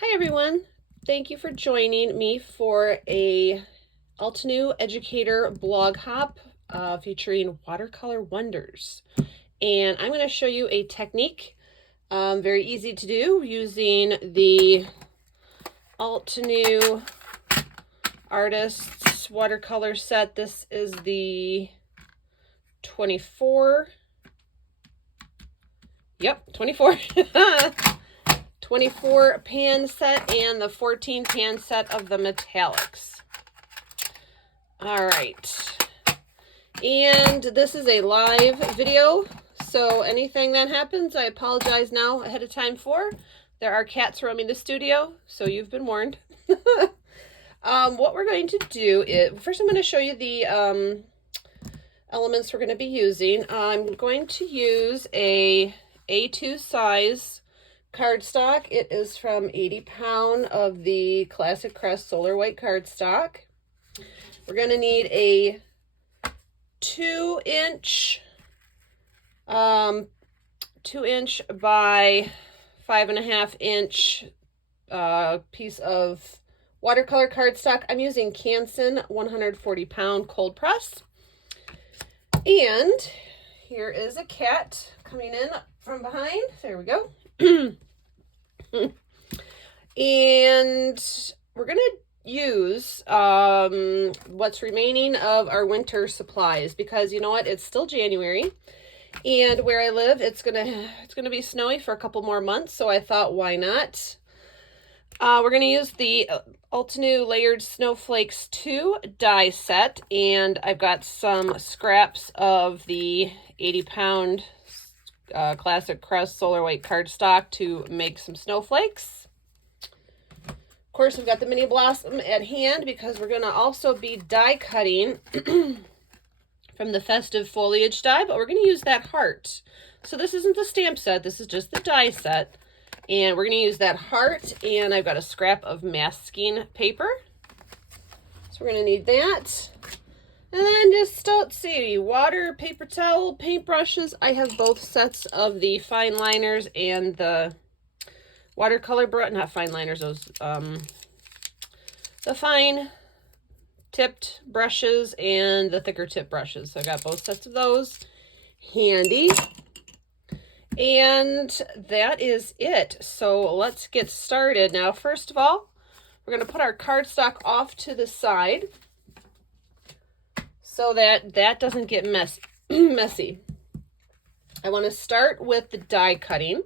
Hi everyone, thank you for joining me for a Altenew Educator blog hop featuring watercolor wonders. And I'm going to show you a technique, very easy to do, using the Altenew Artists watercolor set. This is the 24. Yep, 24. 24 pan set and the 14 pan set of the metallics. All right. And this is a live video, so anything that happens, I apologize now ahead of time for. There are cats roaming the studio, so you've been warned. What we're going to do is, first I'm going to show you the elements we're going to be using. I'm going to use a A2 size cardstock. It is from 80 pound of the Classic Crest Solar White cardstock. We're going to need a 2-inch by 5.5-inch piece of watercolor cardstock. I'm using Canson 140 pound cold press. And here is a cat coming in from behind. There we go. And we're going to use what's remaining of our winter supplies, because you know what, it's still January, and where I live it's gonna be snowy for a couple more months, so I thought, why not? We're gonna use the Altenew Layered Snowflakes 2 die set, and I've got some scraps of the 80 pound Classic Crest Solar White cardstock to make some snowflakes. Of course, we've got the mini blossom at hand because we're going to also be die cutting from the festive foliage die, but we're going to use that heart. So this isn't the stamp set, this is just the die set. And we're going to use that heart, and I've got a scrap of masking paper. So we're going to need that. And then just, let's see, water, paper towel, paintbrushes. I have both sets of the fine liners and the watercolor brush, not fine liners, those, the fine tipped brushes and the thicker tip brushes. So I got both sets of those handy. And that is it. So let's get started. Now, first of all, we're going to put our cardstock off to the side so that that doesn't get messy. I want to start with the die cutting.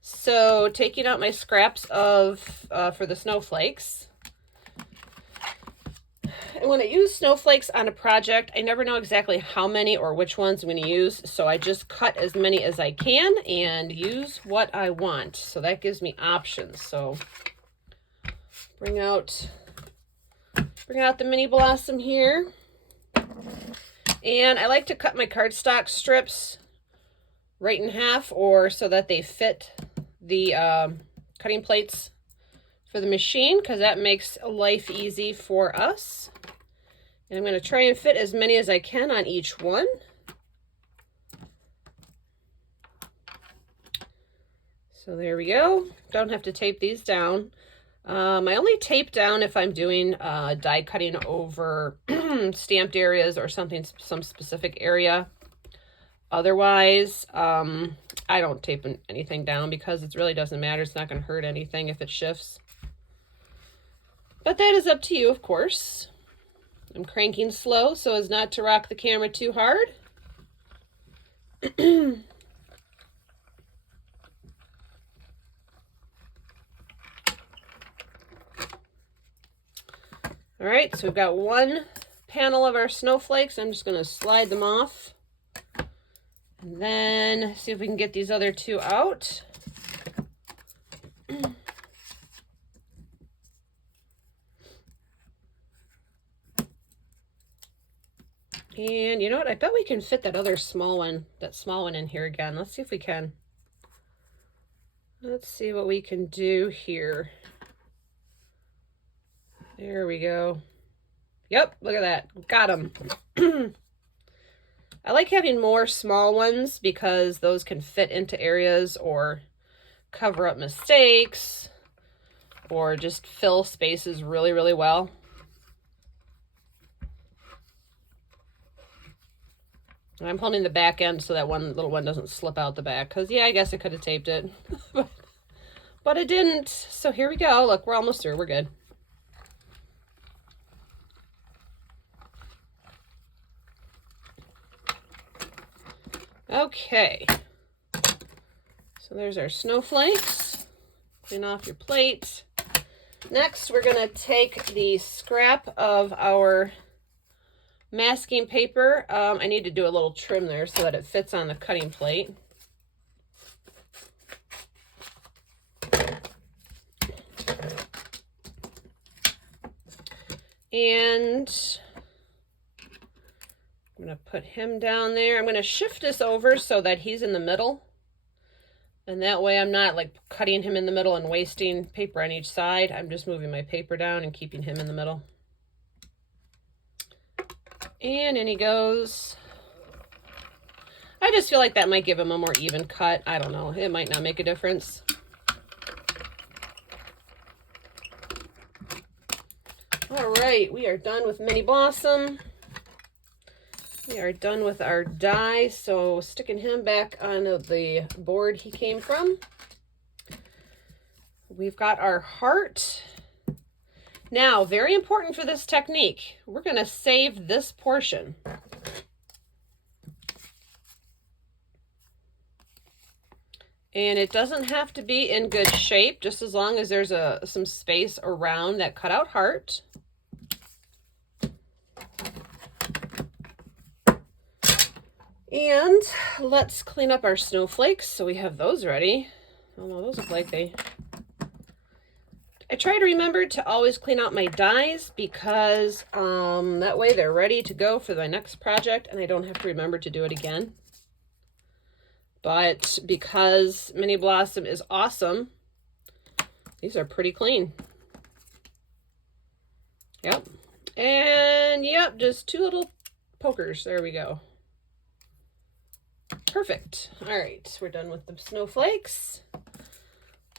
So taking out my scraps of for the snowflakes. And when I use snowflakes on a project, I never know exactly how many or which ones I'm going to use, so I just cut as many as I can and use what I want. So that gives me options. So bring out the mini blossom here. And I like to cut my cardstock strips right in half, or so that they fit the cutting plates for the machine, because that makes life easy for us. And I'm going to try and fit as many as I can on each one. So there we go. Don't have to tape these down. I only tape down if I'm doing die cutting over stamped areas or some specific area. Otherwise, I don't tape anything down because it really doesn't matter. It's not going to hurt anything if it shifts. But that is up to you, of course. I'm cranking slow so as not to rock the camera too hard. All right, so we've got one panel of our snowflakes. I'm just going to slide them off. And then see if we can get these other two out. And you know what? I bet we can fit that small one in here again. Let's see if we can. Let's see what we can do here. There we go. Yep, look at that. Got them. I like having more small ones because those can fit into areas or cover up mistakes or just fill spaces really, really well. And I'm holding the back end so that one little one doesn't slip out the back, because yeah, I guess I could have taped it, but it didn't. So here we go. Look, we're almost through. We're good. Okay, so there's our snowflakes. Clean off your plate. Next, we're going to take the scrap of our masking paper. I need to do a little trim there so that it fits on the cutting plate. And I'm going to put him down there. I'm going to shift this over so that he's in the middle. And that way I'm not like cutting him in the middle and wasting paper on each side. I'm just moving my paper down and keeping him in the middle. And in he goes. I just feel like that might give him a more even cut. I don't know. It might not make a difference. All right, we are done with Mini Blossom. We are done with our die, so sticking him back on the board he came from. We've got our heart. Now, very important for this technique, we're going to save this portion. And it doesn't have to be in good shape, just as long as there's some space around that cutout heart. And let's clean up our snowflakes so we have those ready. Oh no, those look like they... I try to remember to always clean out my dies because that way they're ready to go for my next project and I don't have to remember to do it again. But because Mini Blossom is awesome, these are pretty clean. Yep. And yep, just 2 little pokers. There we go. Perfect. All right, we're done with the snowflakes.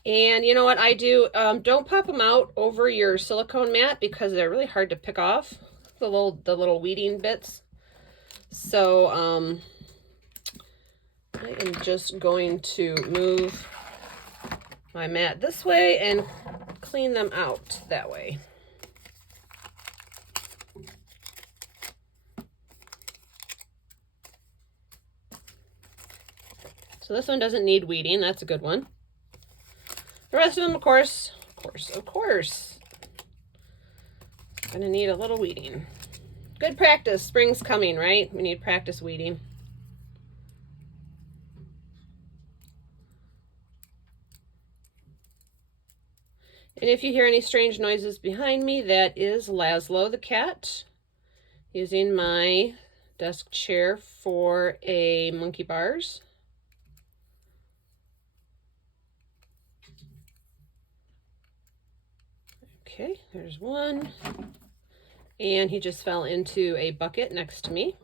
And you know what I do? Don't pop them out over your silicone mat because they're really hard to pick off, the little weeding bits. So I am just going to move my mat this way and clean them out that way. So this one doesn't need weeding. That's a good one. The rest of them, of course, gonna need a little weeding. Good practice. Spring's coming, right? We need practice weeding. And if you hear any strange noises behind me, that is Laszlo the cat using my desk chair for a monkey bars. Okay, there's one. And he just fell into a bucket next to me.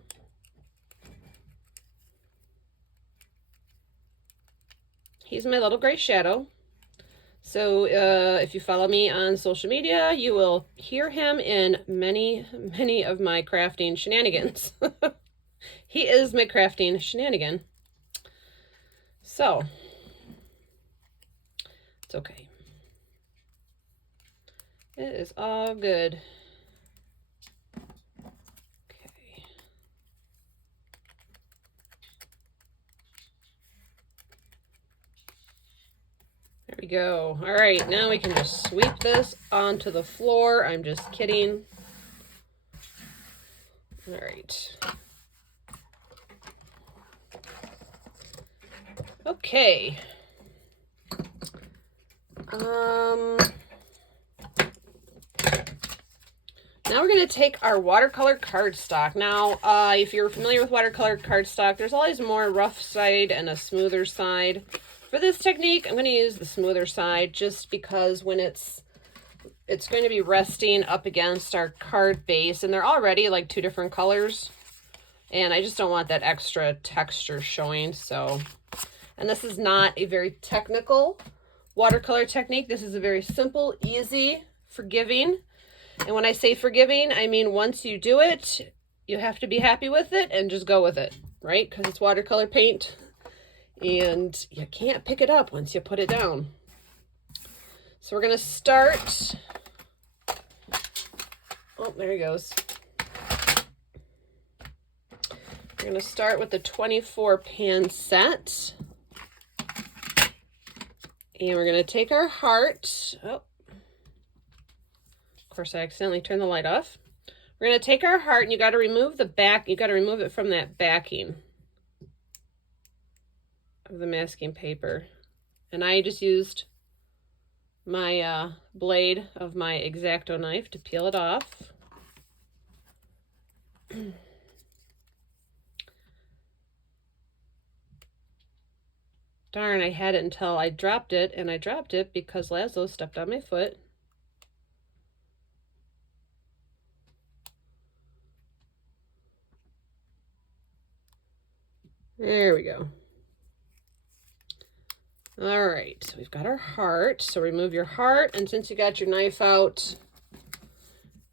He's my little gray shadow. So if you follow me on social media, you will hear him in many, many of my crafting shenanigans. He is my crafting shenanigan. So, it's okay. It is all good. Okay. There we go. All right, now we can just sweep this onto the floor. I'm just kidding. All right. Okay. Now we're going to take our watercolor cardstock. Now, if you're familiar with watercolor cardstock, there's always more rough side and a smoother side. For this technique, I'm going to use the smoother side just because when it's going to be resting up against our card base, and they're already like 2 different colors, and I just don't want that extra texture showing. So, and this is not a very technical watercolor technique. This is a very simple, easy, forgiving. And when I say forgiving, I mean once you do it, you have to be happy with it and just go with it, right? Because it's watercolor paint and you can't pick it up once you put it down. So we're going to start. Oh, there he goes. We're going to start with the 24 pan set. And we're going to take our heart. Oh, of course, I accidentally turned the light off. We're going to take our heart, and you got to remove the back. You got to remove it from that backing of the masking paper. And I just used my blade of my X-Acto knife to peel it off. Darn, I had it until I dropped it, and I dropped it because Laszlo stepped on my foot. There we go. All right, so we've got our heart. So remove your heart, and since you got your knife out,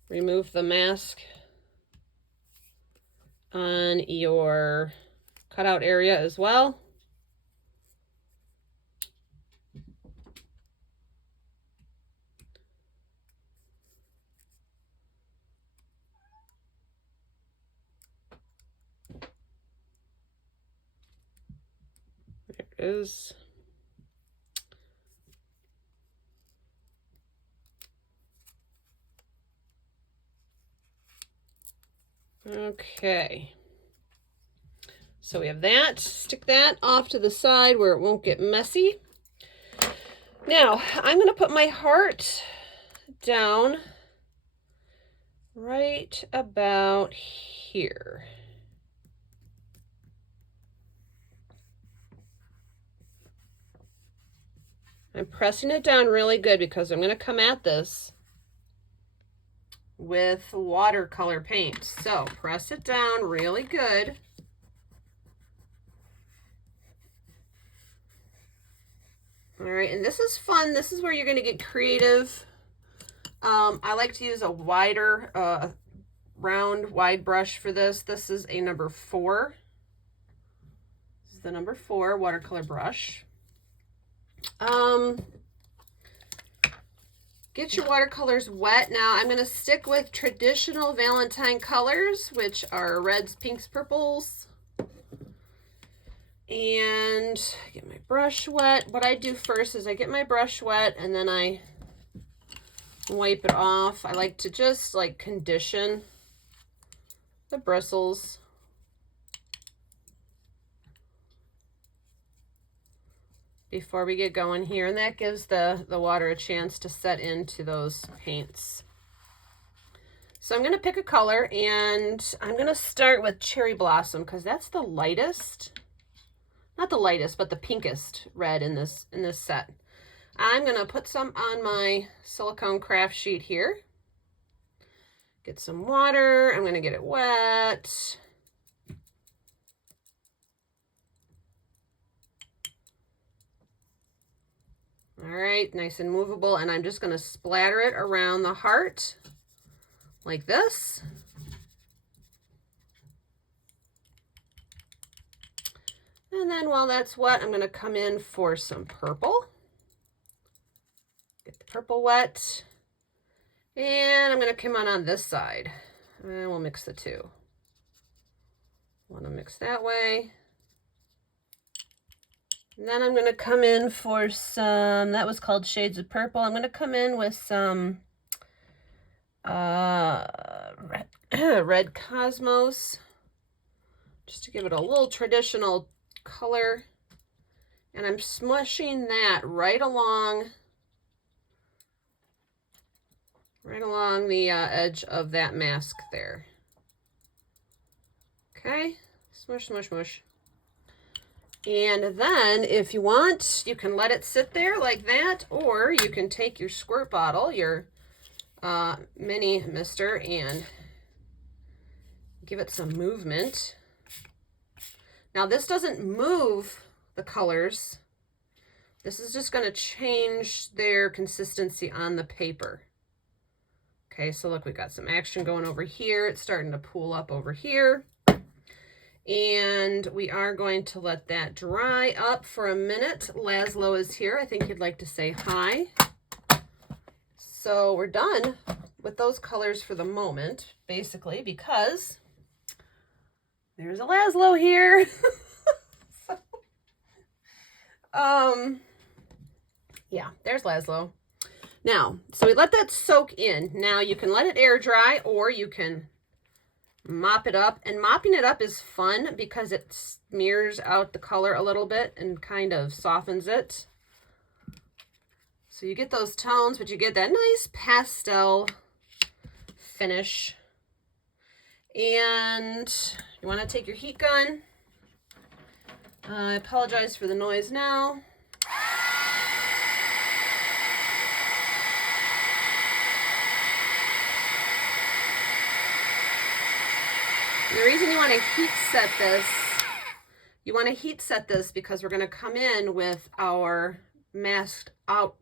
remove the mask on your cutout area as well. There it is. Okay. So we have that. Stick that off to the side where it won't get messy. Now, I'm going to put my heart down right about here. I'm pressing it down really good because I'm going to come at this with watercolor paint. So press it down really good. All right, and this is fun. This is where you're going to get creative. I like to use a wider, round, wide brush for this. This is a number 4. This is the number 4 watercolor brush. Get your watercolors wet. Now I'm going to stick with traditional Valentine colors, which are reds, pinks, purples. And get my brush wet. What I do first is I get my brush wet and then I wipe it off. I like to just like condition the bristles. Before we get going here, and that gives the water a chance to set into those paints. So I'm going to pick a color, and I'm going to start with Cherry Blossom because that's the lightest, not the lightest, but the pinkest red in this set. I'm going to put some on my silicone craft sheet here. Get some water. I'm going to get it wet. All right, nice and movable, and I'm just going to splatter it around the heart like this. And then while that's wet, I'm going to come in for some purple. Get the purple wet. And I'm going to come on this side. And we'll mix the two. Want to mix that way. And then I'm going to come in for some, that was called Shades of Purple. I'm going to come in with some red Cosmos, just to give it a little traditional color. And I'm smushing that right along the edge of that mask there. Okay, smush, smush, smush. And then if you want, you can let it sit there like that, or you can take your squirt bottle, your mini mister, and give it some movement. Now this doesn't move the colors This is just going to change their consistency on the paper. Okay, so look, we've got some action going over here. It's starting to pool up over here. And we are going to let that dry up for a minute. Laszlo is here. I think he'd like to say hi. So we're done with those colors for the moment, basically, because there's a Laszlo here. Yeah, there's Laszlo. Now, so we let that soak in. Now you can let it air dry, or you can mop it up. And mopping it up is fun because it smears out the color a little bit and kind of softens it. So you get those tones, but you get that nice pastel finish. And you want to take your heat gun. I apologize for the noise now. The reason you want to heat set this, because we're going to come in with our masked out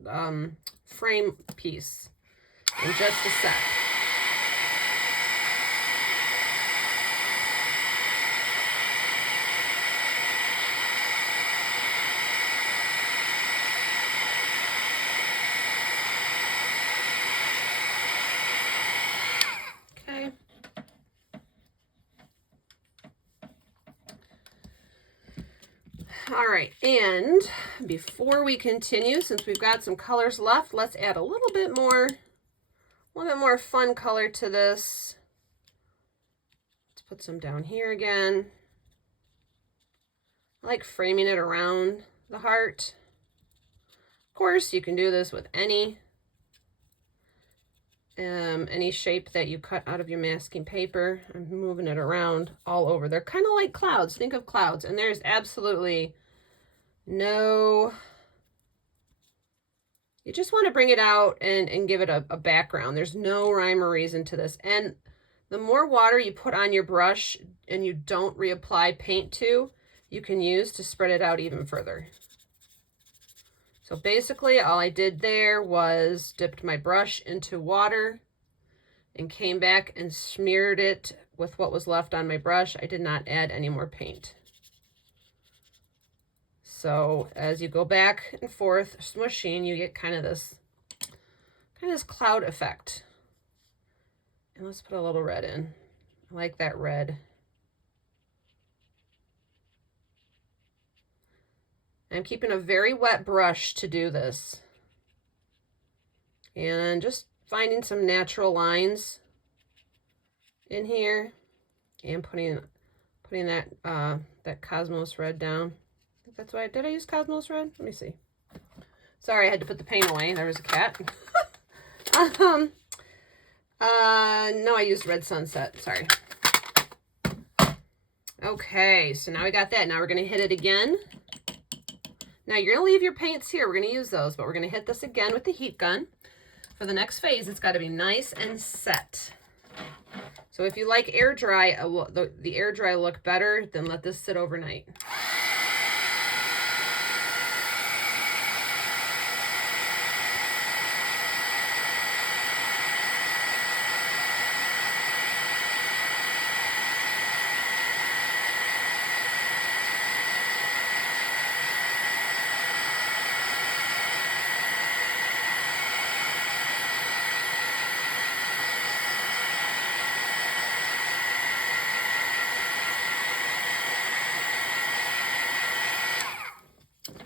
frame piece in just a sec. Okay. All right, and before we continue, since we've got some colors left, let's add a little bit more fun color to this. Let's put some down here again. I like framing it around the heart. Of course, you can do this with any shape that you cut out of your masking paper. I'm moving it around all over. They're kind of like clouds. Think of clouds, and there's absolutely no, you just want to bring it out and give it a background. There's no rhyme or reason to this. And the more water you put on your brush and you don't reapply paint to, you can use to spread it out even further. So basically all I did there was dipped my brush into water and came back and smeared it with what was left on my brush. I did not add any more paint. So as you go back and forth smooshing, you get kind of this cloud effect. And let's put a little red in. I like that red. I'm keeping a very wet brush to do this. And just finding some natural lines in here and putting that that Cosmos red down. I think that's why did I use Cosmos red? Let me see. Sorry, I had to put the paint away. There was a cat. No, I used Red Sunset. Sorry. Okay, so now we got that. Now we're going to hit it again. Now you're going to leave your paints here. We're going to use those, but we're going to hit this again with the heat gun. For the next phase, it's got to be nice and set. So if you like air dry, the air dry look better, then let this sit overnight.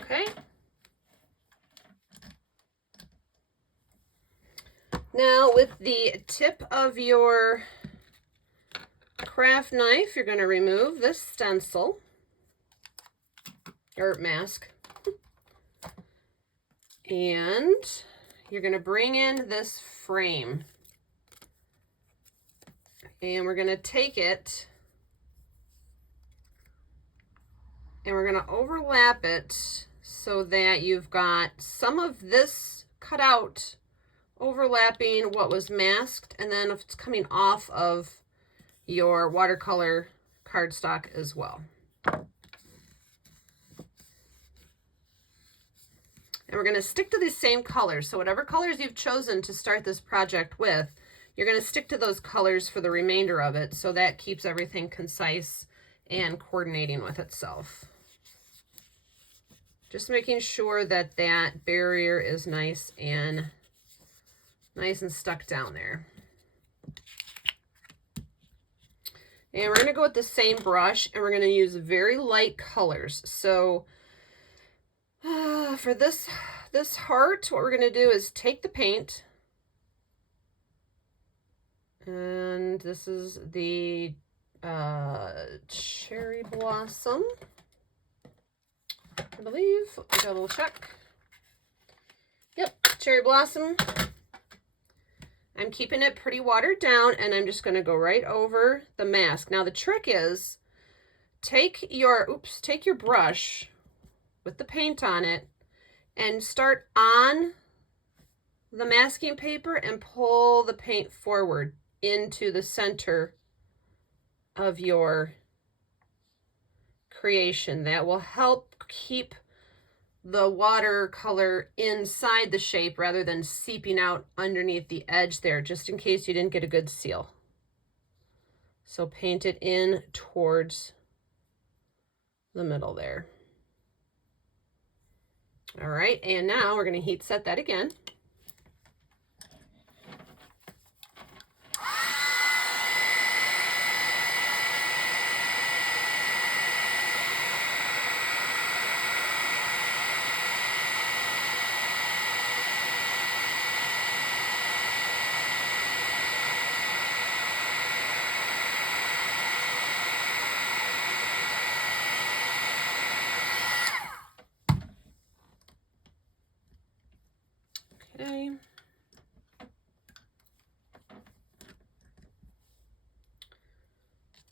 Okay. Now with the tip of your craft knife, you're going to remove this stencil or mask. And you're going to bring in this frame. And we're going to take it and we're going to overlap it so that you've got some of this cut out overlapping what was masked, and then if it's coming off of your watercolor cardstock as well. And we're going to stick to these same colors. So whatever colors you've chosen to start this project with, you're going to stick to those colors for the remainder of it. So that keeps everything concise and coordinating with itself. Just making sure that that barrier is nice and stuck down there. And we're going to go with the same brush, and we're going to use very light colors. So for this heart, what we're going to do is take the paint, and this is the cherry blossom, I believe. Let me double check. Yep, cherry blossom. I'm keeping it pretty watered down, and I'm just going to go right over the mask. Now the trick is take your brush with the paint on it and start on the masking paper and pull the paint forward into the center of your creation. That will help keep the watercolor inside the shape rather than seeping out underneath the edge there, just in case you didn't get a good seal. So paint it in towards the middle there. All right, and now we're going to heat set that again. Okay.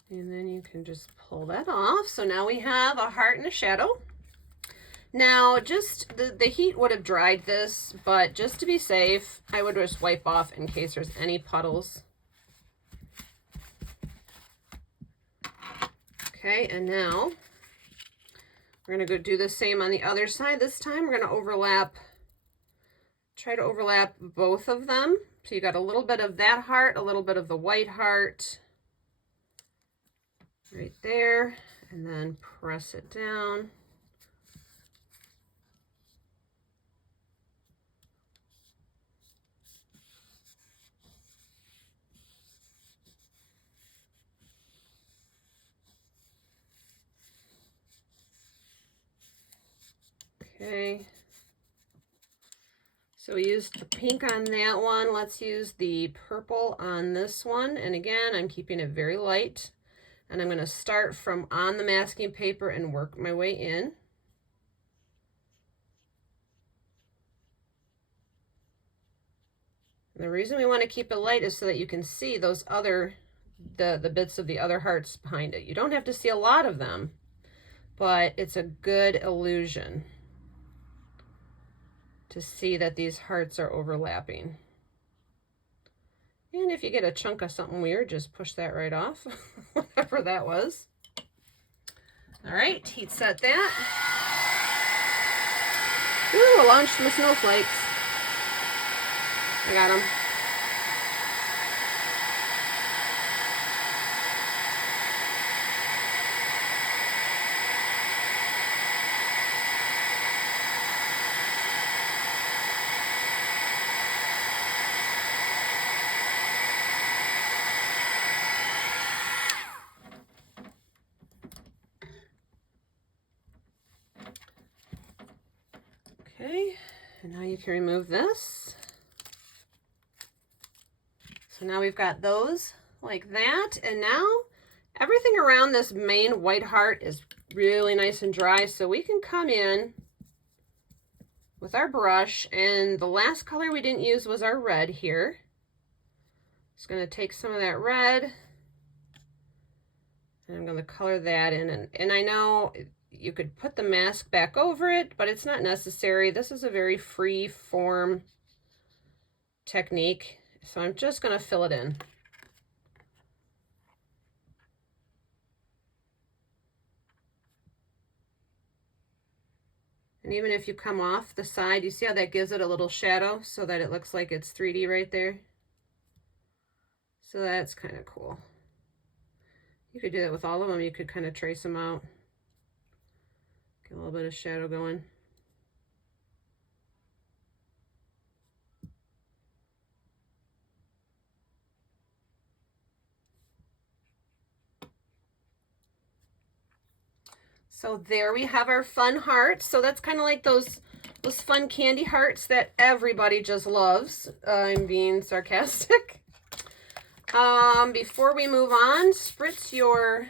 And then you can just pull that off. So now we have a heart and a shadow. Now, just the heat would have dried this, but just to be safe, I would just wipe off in case there's any puddles. Okay, and now we're going to go do the same on the other side. This time we're going to try to overlap both of them. So you got a little bit of that heart, a little bit of the white heart right there, and then press it down. Okay. So we used the pink on that one. Let's use the purple on this one. And again, I'm keeping it very light. And I'm going to start from on the masking paper and work my way in. And the reason we want to keep it light is so that you can see those other, the bits of the other hearts behind it. You don't have to see a lot of them, but it's a good illusion to see that these hearts are overlapping. And if you get a chunk of something weird, just push that right off, whatever that was. All right, heat set that. Ooh, I launched my snowflakes. I got them. Okay, and now you can remove this. So now we've got those like that, and now everything around this main white heart is really nice and dry, so we can come in with our brush, and the last color we didn't use was our red here. Just going to take some of that red, and I'm going to color that in, and I know you could put the mask back over it, but it's not necessary. This is a very free form technique, so I'm just going to fill it in. And even if you come off the side, you see how that gives it a little shadow so that it looks like it's 3D right there? So that's kind of cool. You could do that with all of them. You could kind of trace them out. Get a little bit of shadow going. So there we have our fun hearts. So that's kind of like those fun candy hearts that everybody just loves. I'm being sarcastic. Before we move on, spritz your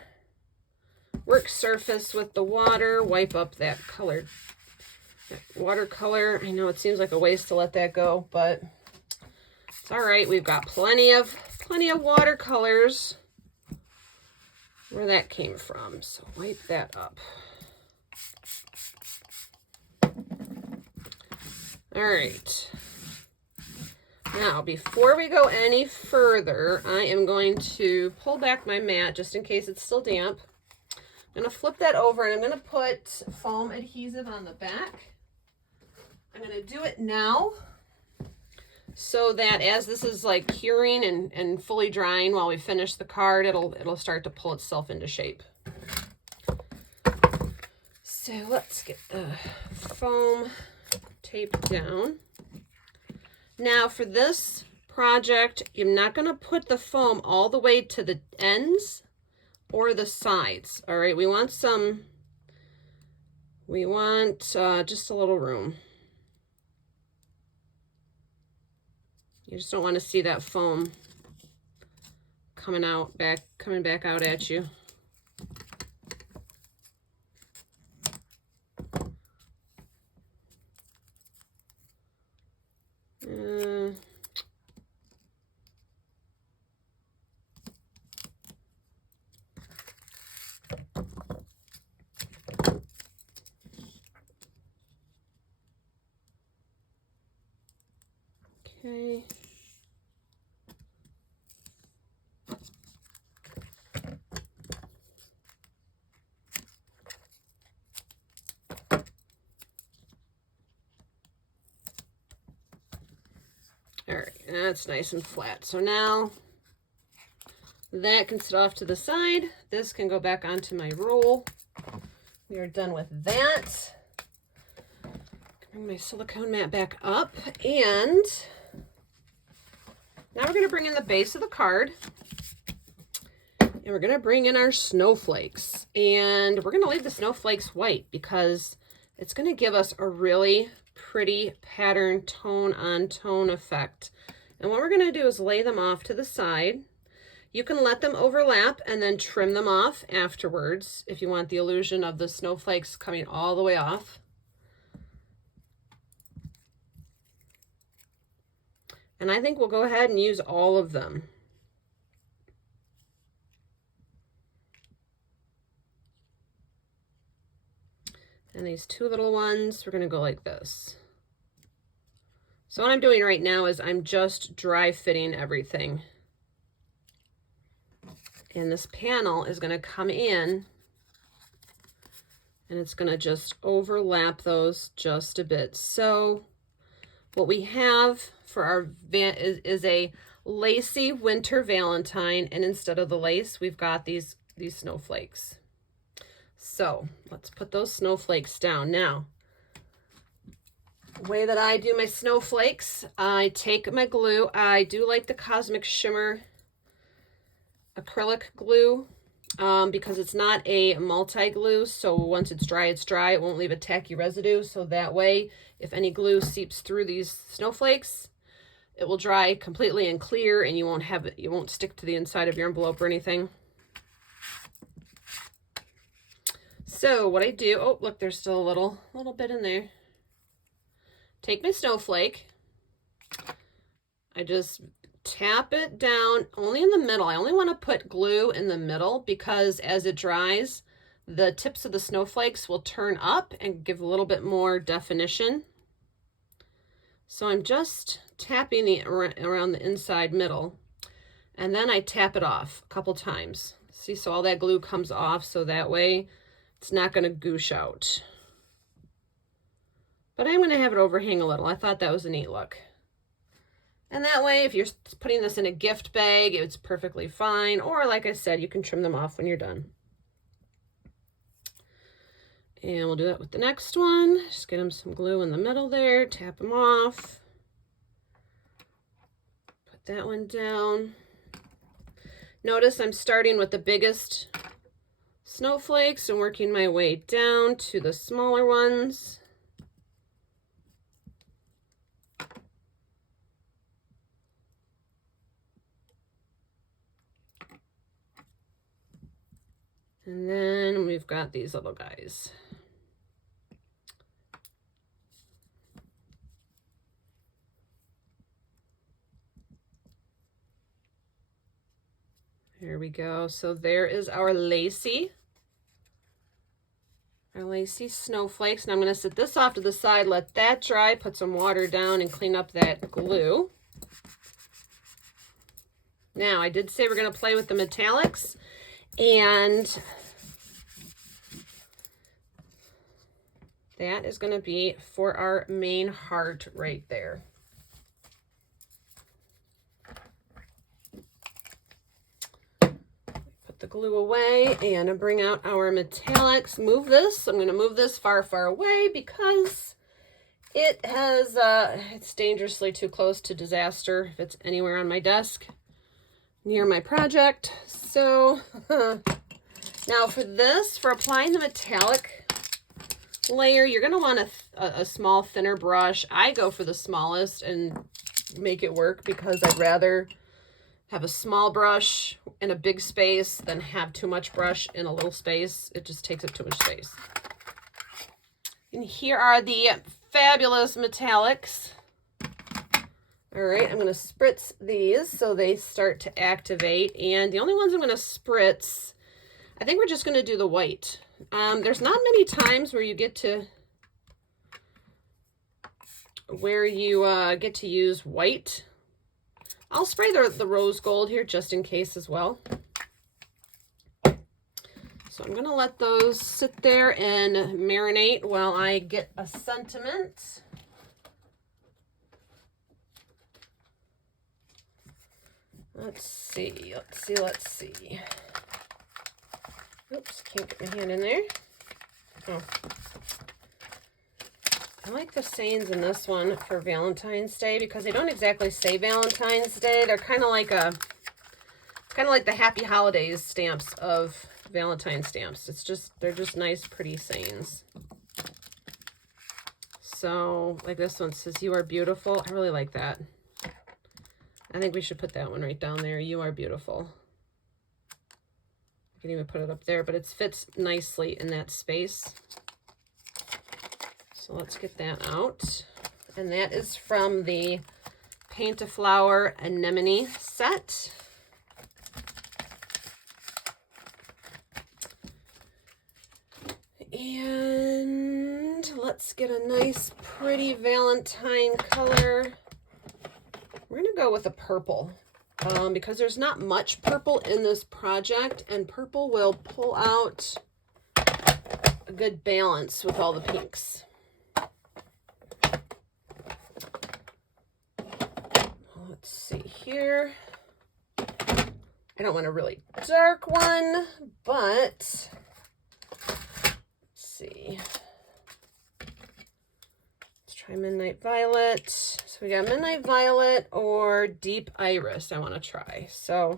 work surface with the water. Wipe up that watercolor. I know it seems like a waste to let that go, but it's all right. We've got plenty of watercolors where that came from. So wipe that up. All right. Now, before we go any further, I am going to pull back my mat just in case it's still damp. I'm going to flip that over and I'm going to put foam adhesive on the back. I'm going to do it now so that as this is like curing and fully drying while we finish the card, it'll start to pull itself into shape. So let's get the foam taped down. Now for this project, I'm not going to put the foam all the way to the ends or the sides. All right, we want just a little room. You just don't want to see that foam coming back out at you. Okay. All right, that's nice and flat. So now that can sit off to the side. This can go back onto my roll. We are done with that. Bring my silicone mat back up, and now we're going to bring in the base of the card, and we're going to bring in our snowflakes, and we're going to leave the snowflakes white because it's going to give us a really pretty pattern tone on tone effect. And what we're going to do is lay them off to the side. You can let them overlap and then trim them off afterwards if you want the illusion of the snowflakes coming all the way off. And I think we'll go ahead and use all of them. And these two little ones, we're going to go like this. So what I'm doing right now is I'm just dry fitting everything. And this panel is going to come in and it's going to just overlap those just a bit. So what we have for our is a lacy winter Valentine, and instead of the lace, we've got these snowflakes. So let's put those snowflakes down. Now, the way that I do my snowflakes, I take my glue. I do like the Cosmic Shimmer acrylic glue because it's not a multi-glue, so once it's dry, it won't leave a tacky residue. So that way, if any glue seeps through these snowflakes, it will dry completely and clear, and you won't stick to the inside of your envelope or anything. So what I do, oh look, there's still a little bit in there. Take my snowflake, I just tap it down only in the middle. I only want to put glue in the middle because as it dries, the tips of the snowflakes will turn up and give a little bit more definition. So I'm just tapping around the inside middle, and then I tap it off a couple times. See, so all that glue comes off, so that way it's not going to goosh out. But I'm going to have it overhang a little. I thought that was a neat look. And that way, if you're putting this in a gift bag, it's perfectly fine. Or like I said, you can trim them off when you're done. And we'll do that with the next one. Just get them some glue in the middle there, tap them off. Put that one down. Notice I'm starting with the biggest snowflakes and working my way down to the smaller ones. And then we've got these little guys. There we go. So there is our lacy snowflakes. And I'm going to set this off to the side, let that dry, put some water down and clean up that glue. Now, I did say we're going to play with the metallics, and that is going to be for our main heart right there. Put the glue away and bring out our metallics. Move this. I'm going to move this far, far away because it has, it's dangerously too close to disaster if it's anywhere on my desk near my project. So now for this, for applying the metallic layer, you're going to want a small, thinner brush. I go for the smallest and make it work because I'd rather have a small brush in a big space than have too much brush in a little space. It just takes up too much space. And here are the fabulous metallics. All right, I'm going to spritz these so they start to activate. And the only ones I'm going to spritz, I think we're just going to do the white. There's not many times where you get to use white. I'll spray the rose gold here just in case as well. So I'm going to let those sit there and marinate while I get a sentiment. Let's see. Oops, can't get my hand in there. Oh. I like the sayings in this one for Valentine's Day because they don't exactly say Valentine's Day. They're kind of like the Happy Holidays stamps of Valentine stamps. They're just nice, pretty sayings. So, like this one says, "You are beautiful." I really like that. I think we should put that one right down there. "You are beautiful." I can even put it up there, but it fits nicely in that space. So let's get that out. And that is from the Paint a Flower Anemone set. And let's get a nice, pretty Valentine color. We're going to go with a purple because there's not much purple in this project, and purple will pull out a good balance with all the pinks. Let's see here. I don't want a really dark one, but let's see. Let's try Midnight Violet. So we got Midnight Violet or Deep Iris I want to try. So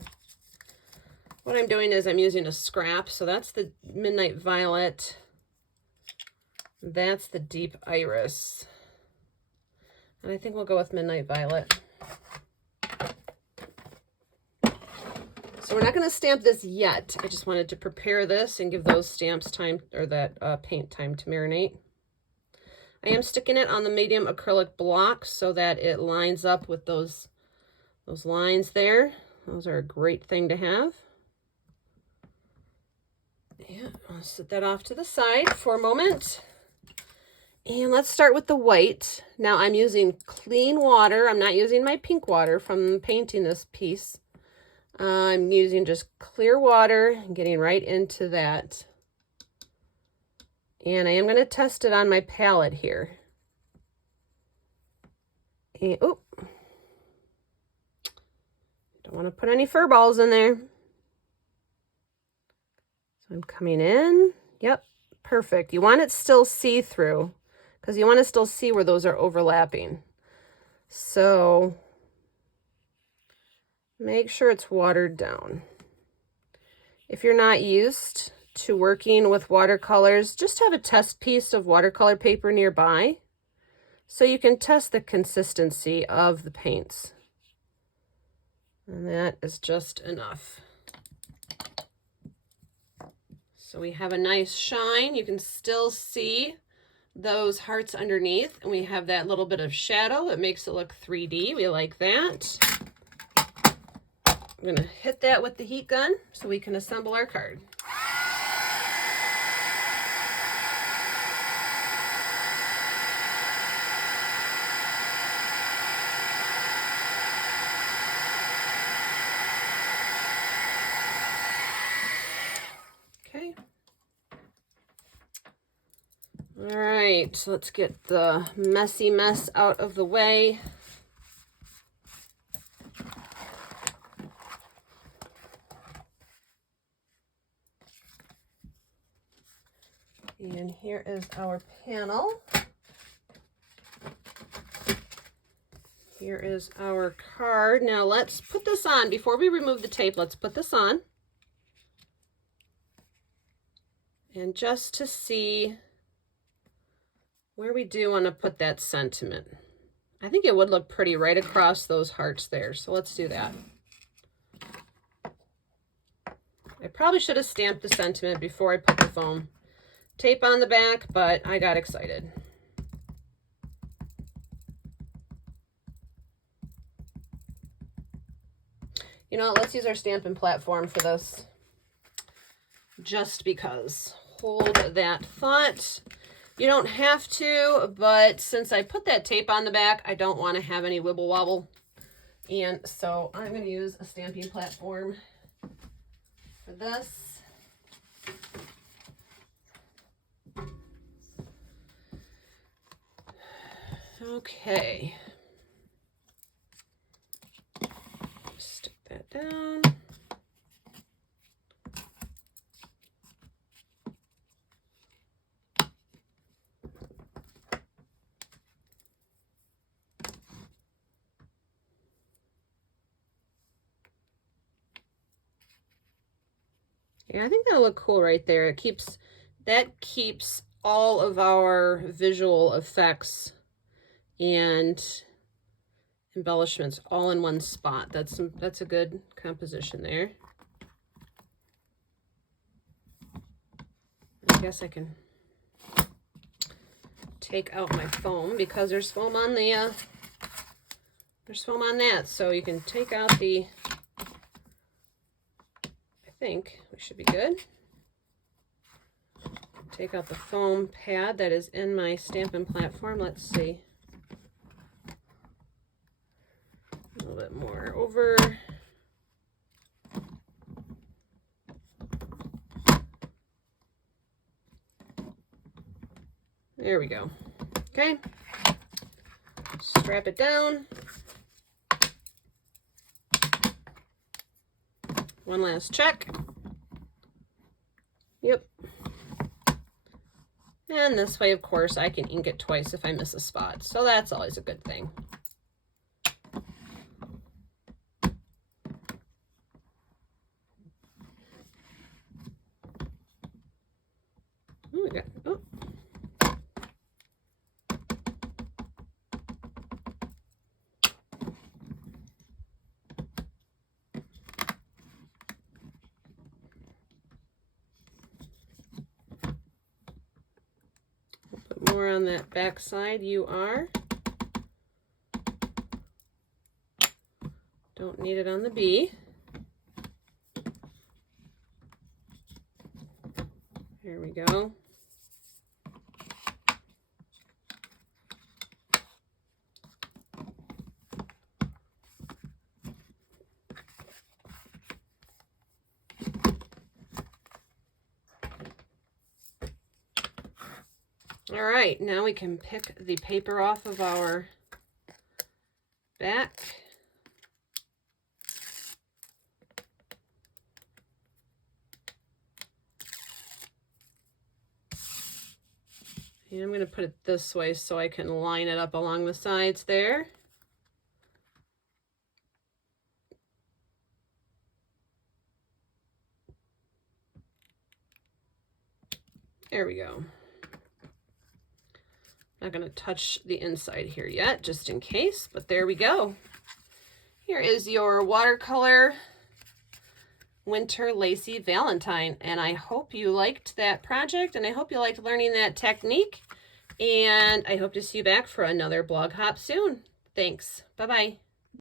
what I'm doing is I'm using a scrap. So that's the Midnight Violet. That's the Deep Iris. And I think we'll go with Midnight Violet. So we're not going to stamp this yet. I just wanted to prepare this and give those stamps time, or that paint time to marinate. I am sticking it on the medium acrylic block so that it lines up with those lines there. Those are a great thing to have. Yeah, I'll set that off to the side for a moment. And let's start with the white. Now I'm using clean water. I'm not using my pink water from painting this piece. I'm using just clear water, getting right into that. And I am going to test it on my palette here. And, oh, don't want to put any fur balls in there. So I'm coming in. Yep, perfect. You want it still see-through because you want to still see where those are overlapping. So make sure it's watered down. If you're not used to working with watercolors, just have a test piece of watercolor paper nearby so you can test the consistency of the paints. And that is just enough. So we have a nice shine. You can still see those hearts underneath, and we have that little bit of shadow. It makes it look 3D. We like that. I'm going to hit that with the heat gun so we can assemble our card. Okay. All right, so let's get the messy mess out of the way. And here is our panel. Here is our card. Now let's put this on. Before we remove the tape, let's put this on. And just to see where we do want to put that sentiment. I think it would look pretty right across those hearts there. So let's do that. I probably should have stamped the sentiment before I put the foam tape on the back, but I got excited. You know, let's use our Stampin' platform for this. Just because. Hold that thought. You don't have to, but since I put that tape on the back, I don't want to have any wibble wobble. And so I'm going to use a stamping platform for this. Okay. Stick that down. Yeah, I think that'll look cool right there. That keeps all of our visual effects and embellishments all in one spot. That's a good composition there. I guess I can take out my foam because there's foam on the that, so you can take out the, I think we should be good. Take out the foam pad that is in my Stampin' platform. Let's see. A little bit more over. There we go. Okay. Strap it down. One last check. Yep. And this way, of course, I can ink it twice if I miss a spot. So that's always a good thing. Oh, we got, oh. Put more on that back side. You are. Don't need it on the B. There we go. All right, now we can pick the paper off of our back. And I'm going to put it this way so I can line it up along the sides there. There we go. Not going to touch the inside here yet, just in case, but there we go. Here is your watercolor winter lacy Valentine, and I hope you liked that project, and I hope you liked learning that technique, and I hope to see you back for another blog hop soon. Thanks. Bye-bye.